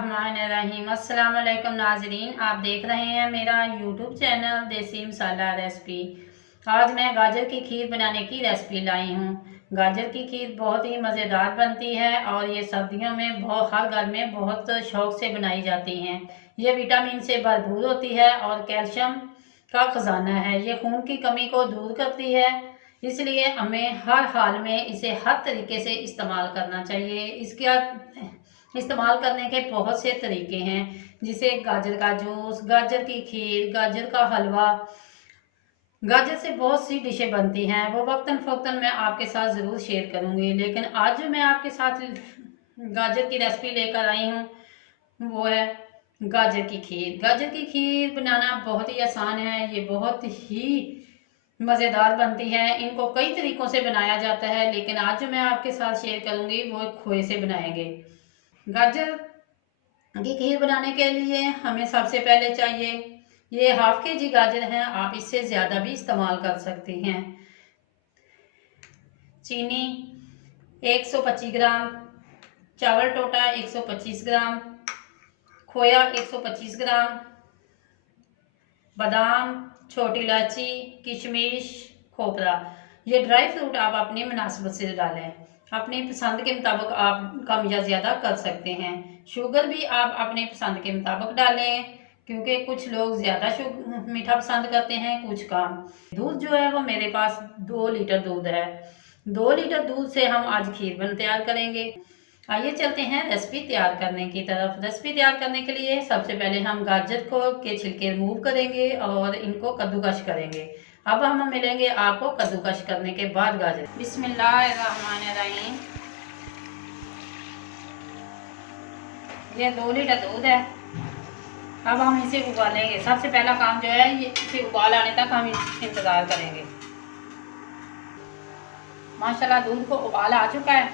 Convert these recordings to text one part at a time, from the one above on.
बिस्मिल्लाहिर्रहमानिर्रहीम। अस्सलाम वालेकुम नाजरीन, आप देख रहे हैं मेरा यूट्यूब चैनल देसी मसाला रेसिपी। आज मैं गाजर की खीर बनाने की रेसिपी लाई हूँ। गाजर की खीर बहुत ही मज़ेदार बनती है और ये सर्दियों में बहुत हर घर में बहुत शौक से बनाई जाती हैं। ये विटामिन से भरपूर होती है और कैल्शियम का खजाना है। ये खून की कमी को दूर करती है, इसलिए हमें हर हाल में इसे हर तरीके से इस्तेमाल करना चाहिए। इसका इस्तेमाल करने के बहुत से तरीके हैं, जिसे गाजर का जूस, गाजर की खीर, गाजर का हलवा, गाजर से बहुत सी डिशें बनती हैं। वो वक्तन फ़ौक्तन मैं आपके साथ ज़रूर शेयर करूंगी। लेकिन आज जो मैं आपके साथ गाजर की रेसिपी लेकर आई हूँ वो है गाजर की खीर। गाजर की खीर बनाना बहुत ही आसान है। ये बहुत ही मज़ेदार बनती है। इनको कई तरीक़ों से बनाया जाता है, लेकिन आज जो मैं आपके साथ शेयर करूंगी वो खोए से बनाएंगे। गाजर की खीर बनाने के लिए हमें सबसे पहले चाहिए, ये हाफ के जी गाजर हैं, आप इससे ज़्यादा भी इस्तेमाल कर सकती हैं। चीनी 125 ग्राम, चावल टोटा 125 ग्राम, खोया 125 ग्राम, बादाम, छोटी इलायची, किशमिश, खोपरा। ये ड्राई फ्रूट आप अपनी मुनासिबत से डालें। अपनी पसंद के मुताबिक आप कम या ज़्यादा कर सकते हैं। शुगर भी आप अपने पसंद के मुताबिक डालें, क्योंकि कुछ लोग ज़्यादा मीठा पसंद करते हैं, कुछ कम। दूध जो है वो मेरे पास 2 लीटर दूध है। 2 लीटर दूध से हम आज खीर तैयार करेंगे। आइए चलते हैं रेसिपी तैयार करने की तरफ। रेसिपी तैयार करने के लिए सबसे पहले हम गाजर को के छिलके रिमूव करेंगे और इनको कद्दूकश करेंगे। अब हम मिलेंगे आपको कद्दूकश करने के बाद गाजर। बिस्मिल्लाहिर्रहमानिर्रहीम। ये 2 लीटर दूध है। अब हम इसे उबालेंगे। सबसे पहला काम जो है ये इसे उबाल आने तक हम इंतज़ार करेंगे। माशाल्लाह दूध को उबाल आ चुका है,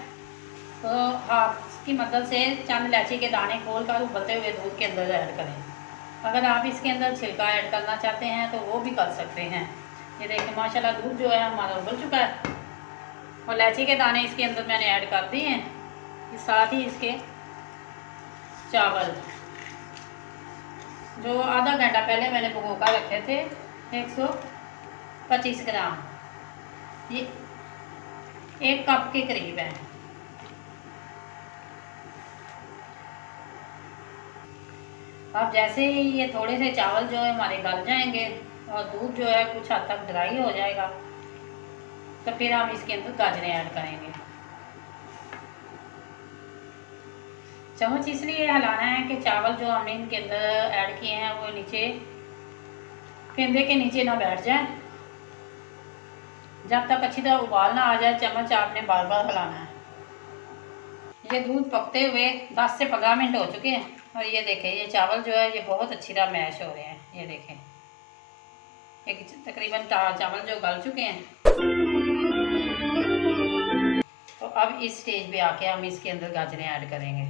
तो आप इसकी मदद से चंद इलायची के दाने खोल कर उबलते हुए दूध के अंदर ऐड करें। अगर आप इसके अंदर छिलका ऐड करना चाहते हैं तो वो भी कर सकते हैं। ये देखिए माशाल्लाह दूध जो है हमारा उबल चुका है और इलायची के दाने इसके अंदर मैंने ऐड कर दिए हैं। साथ ही इसके चावल जो आधा घंटा पहले मैंने भिगो कर रखे थे 125 ग्राम, ये 1 कप के करीब है। अब जैसे ही ये थोड़े से चावल जो है हमारे गल जाएंगे और दूध जो है कुछ हद तक ड्राई हो जाएगा, तो फिर हम इसके अंदर गाजरें ऐड करेंगे। चम्मच इसलिए हिलाना है कि चावल जो हमने इनके अंदर ऐड किए हैं वो नीचे फेंदे के नीचे ना बैठ जाए। जब तक अच्छी तरह उबाल ना आ जाए चम्मच आपने बार बार हिलाना है। ये दूध पकते हुए 10 से 15 मिनट हो चुके हैं और ये देखें ये चावल जो है ये बहुत अच्छी तरह मैश हो रहे हैं। ये देखें एक तकरीबन चावल जो गल चुके हैं। तो अब इस स्टेज पे आके हम इसके अंदर गाजरें ऐड करेंगे।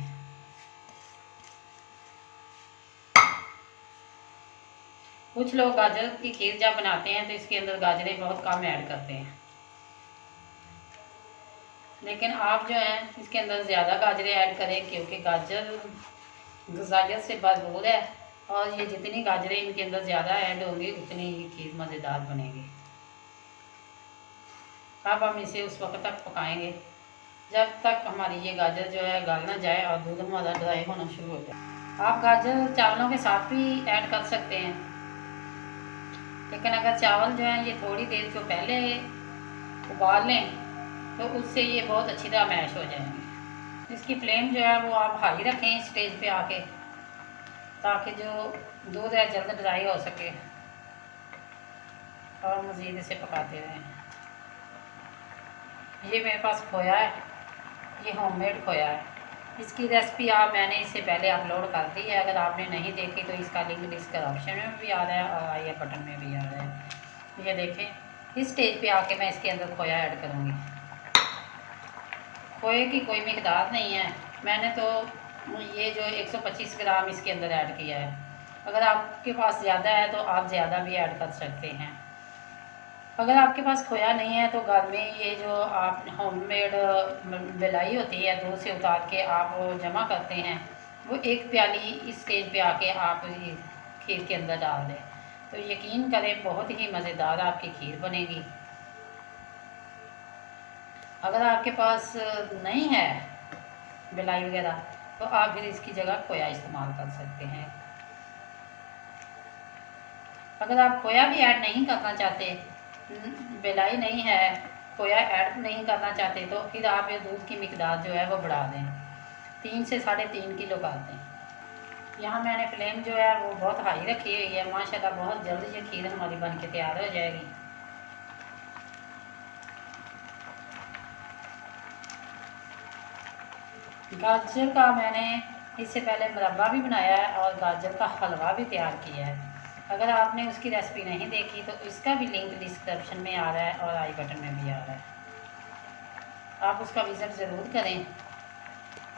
कुछ लोग गाजर की खीर जब बनाते हैं तो इसके अंदर गाजरें बहुत कम ऐड करते हैं, लेकिन आप जो है इसके अंदर ज़्यादा गाजरें ऐड करें, क्योंकि गाजर गजाइत से भरपूर है और ये जितनी गाजरें इनके अंदर ज़्यादा ऐड होंगी उतनी ही खीर मज़ेदार बनेगी। अब हम इसे उस वक्त तक पकाएंगे जब तक हमारी ये गाजर जो है गल ना जाए और दूध हमारा ड्राई होना शुरू हो जाए। आप गाजर चावलों के साथ भी ऐड कर सकते हैं, लेकिन अगर चावल जो है ये थोड़ी देर को पहले उबाल लें तो उससे ये बहुत अच्छी तरह मैश हो जाएंगे। इसकी फ्लेम जो है वो आप हाई रखें इस स्टेज पे आके, ताकि जो दूध है जल्द ड्राई हो सके और मज़ीद इसे पकाते रहें। ये मेरे पास खोया है, ये होममेड खोया है। इसकी रेसिपी मैंने इससे पहले अपलोड कर दी है। अगर आपने नहीं देखी तो इसका लिंक डिस्क्रिप्शन में भी आ रहा है और आई बटन में भी आ रहा है। ये देखें इस स्टेज पे आके मैं इसके अंदर खोया ऐड करूँगी। खोए की कोई मिकदार नहीं है, मैंने तो ये जो 125 ग्राम इसके अंदर ऐड किया है। अगर आपके पास ज़्यादा है तो आप ज़्यादा भी ऐड कर सकते हैं। अगर आपके पास खोया नहीं है तो घर में ये जो आप होममेड मलाई होती है दूध से उतार के आप वो जमा करते हैं, वो एक प्याली इस स्टेज पे आके आप ये खीर के अंदर डाल दें, तो यकीन करें बहुत ही मज़ेदार आपकी खीर बनेगी। अगर आपके पास नहीं है बिलाई वगैरह तो आप फिर इसकी जगह खोया इस्तेमाल कर सकते हैं। अगर आप खोया भी ऐड नहीं करना चाहते, बिलाई नहीं है, खोया ऐड नहीं करना चाहते, तो फिर आप ये दूध की मिकदार जो है वो बढ़ा दें, 3 से 3.5 किलो कर दें। यहाँ मैंने फ्लेम जो है वो बहुत हाई रखी हुई है। माशाल्लाह बहुत जल्द ये खीर हमारी बन के तैयार हो जाएगी। गाजर का मैंने इससे पहले मुरब्बा भी बनाया है और गाजर का हलवा भी तैयार किया है। अगर आपने उसकी रेसिपी नहीं देखी तो इसका भी लिंक डिस्क्रिप्शन में आ रहा है और आई बटन में भी आ रहा है, आप उसका विज़िट ज़रूर करें।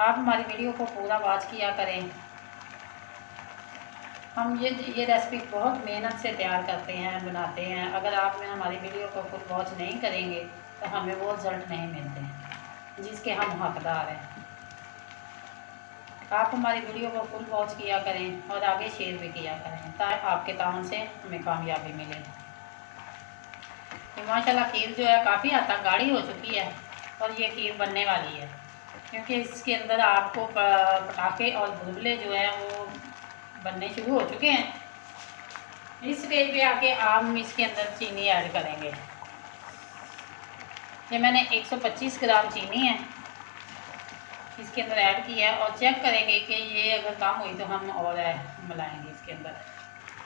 आप हमारी वीडियो को पूरा वॉच किया करें। हम ये रेसिपी बहुत मेहनत से तैयार करते हैं, बनाते हैं। अगर आप हमारी वीडियो को फुल वॉच नहीं करेंगे तो हमें वो रिजल्ट नहीं मिलते जिसके हम हकदार हैं। आप हमारी वीडियो को फुल वॉच किया करें और आगे शेयर भी किया करें ताकि आपके ताउन से हमें कामयाबी मिले। तो माशाल्लाह खीर जो है काफ़ी हद तक गाढ़ी हो चुकी है और ये खीर बनने वाली है, क्योंकि इसके अंदर आपको पटाखे और बुलबुले जो है वो बनने शुरू हो चुके हैं। इस स्टेज पे आके आप इसके अंदर चीनी ऐड करेंगे। ये मैंने 125 ग्राम चीनी है इसके अंदर ऐड किया है और चेक करेंगे कि ये अगर कम हुई तो हम और मिलाएंगे इसके अंदर।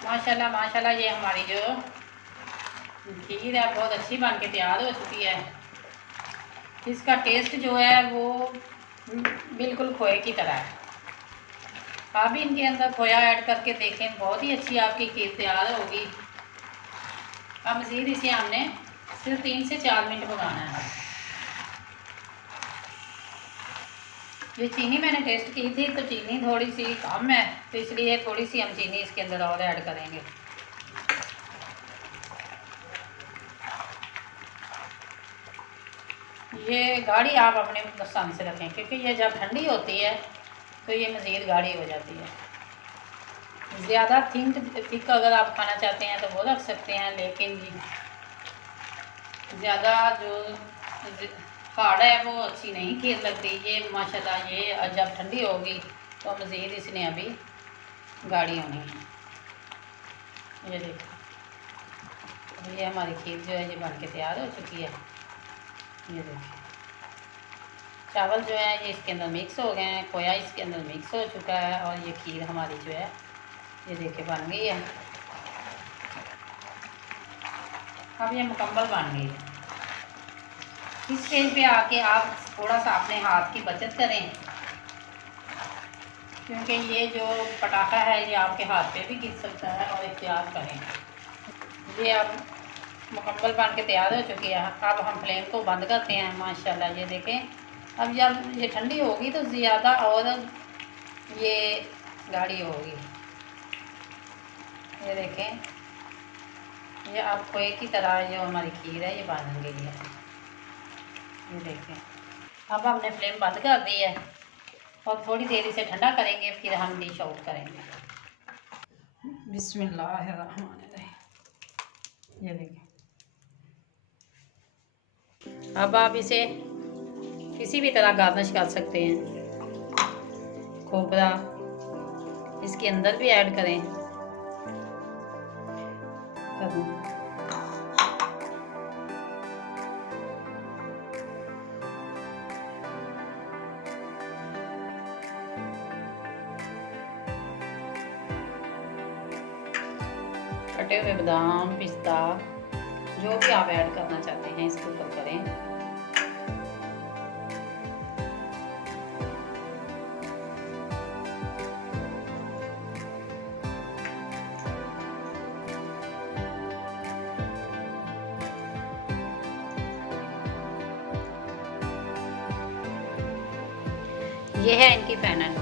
माशाल्लाह माशाल्लाह ये हमारी जो खीर है बहुत अच्छी बन के तैयार हो चुकी है। इसका टेस्ट जो है वो बिल्कुल खोए की तरह है। आप भी इनके अंदर खोया ऐड करके देखें, बहुत ही अच्छी आपकी खीर तैयार होगी। अब मज़ीद इसे हमने सिर्फ 3 से 4 मिनट पकाना है। ये चीनी मैंने टेस्ट की थी तो चीनी थोड़ी सी कम है, तो इसलिए थोड़ी सी हम चीनी इसके अंदर और ऐड करेंगे। ये गाढ़ी आप अपने पसंद से रखें, क्योंकि ये जब ठंडी होती है तो ये मज़ीद गाढ़ी हो जाती है। ज़्यादा थिक अगर आप खाना चाहते हैं तो वो रख सकते हैं, लेकिन ज़्यादा जो हार्ड है वो अच्छी नहीं खीर लगती। ये माशाल्लाह ये जब ठंडी होगी तो मज़ीद इसने अभी गाढ़ी होनी है। ये देखो ये हमारी खीर जो है ये बन के तैयार हो चुकी है। ये देखिए चावल जो है ये इसके अंदर मिक्स हो गए हैं, खोया इसके अंदर मिक्स हो चुका है और ये खीर हमारी जो है ये देखिए बन गई है। अब ये मुकम्मल बन गई है। इस स्टेज पे आके आप थोड़ा सा अपने हाथ की बचत करें, क्योंकि ये जो पटाखा है ये आपके हाथ पे भी गिर सकता है, और एहतियात करें। ये अब मुकम्मल बन के तैयार हो चुकी है। अब हम फ्लेम को बंद करते हैं। माशाल्लाह ये देखें, अब जब ये ठंडी होगी तो ज़्यादा और ये गाढ़ी होगी। ये देखें ये अब खोए की तरह जो हमारी खीर है ये बन गई है। ये देखें अब हमने फ्लेम बंद कर दी है और थोड़ी देर इसे ठंडा करेंगे, फिर हम डिश आउट करेंगे। बिस्मिल्लाहिर्रहमानिर्रहीम। ये देखें अब आप इसे किसी भी तरह गार्निश कर सकते हैं। खोपरा इसके अंदर भी ऐड करें। कटे हुए बादाम, पिस्ता जो भी आप ऐड करना चाहते हैं इसके ऊपर करें। ये है इनकी पैनल।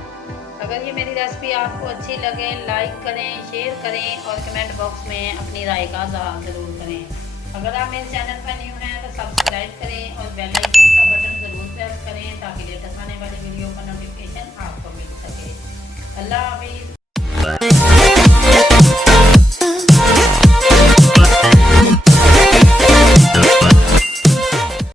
अगर ये मेरी रेसिपी आपको अच्छी लगे लाइक करें, शेयर करें और कमेंट बॉक्स में अपनी राय का इज़हार ज़रूर करें। अगर आप मेरे चैनल पर न्यू हैं तो सब्सक्राइब करें और बेल आइकन का बटन ज़रूर प्रेस करें ताकि लेटेस्ट आने वाली वीडियो का नोटिफिकेशन आपको मिल सके। अल्लाह हाफिज़।